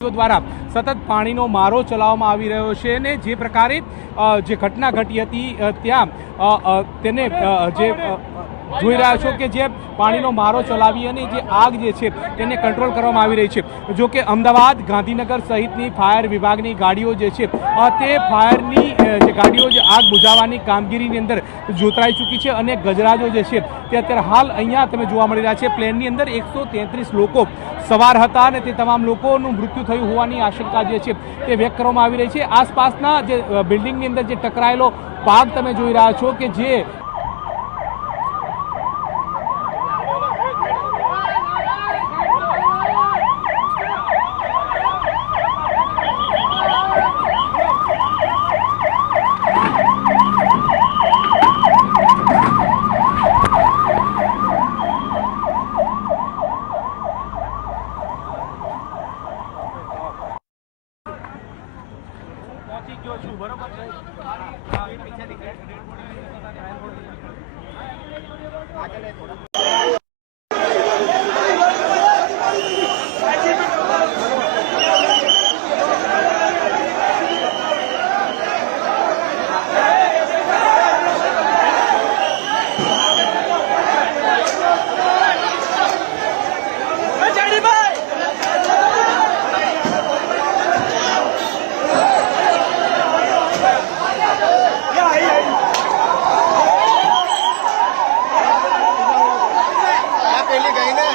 દ્વારા સતત પાણીનો મારો ચલાવવામાં આવી રહ્યો છે અને જે પ્રકારે જે ઘટના ઘટી હતી ત્યાં તેને જે જોઈ રહ્યા છો કે જે પાણીનો મારો ચલાવી અને જે આગ જે છે તેને કંટ્રોલ કરવામાં આવી રહી છે। જો કે અમદાવાદ ગાંધીનગર સહિતની ફાયર વિભાગની ગાડીઓ જે છે તે ફાયરની જે ગાડીઓ જે આગ બુઝાવવાની કામગીરીની અંદર જોતરાઈ ચૂકી છે અને ગજરાજો જે છે તે અત્યારે હાલ અહીંયા તમે જોવા મળી રહ્યા છે। પ્લેનની અંદર 133 લોકો સવાર હતા અને તે તમામ લોકોનું મૃત્યુ થયું હોવાની આશંકા જે છે તે વ્યક્ત કરવામાં આવી રહી છે। આસપાસના જે બિલ્ડિંગની અંદર જે ટકરાયેલો ભાગ તમે જોઈ રહ્યા છો કે જે गई ना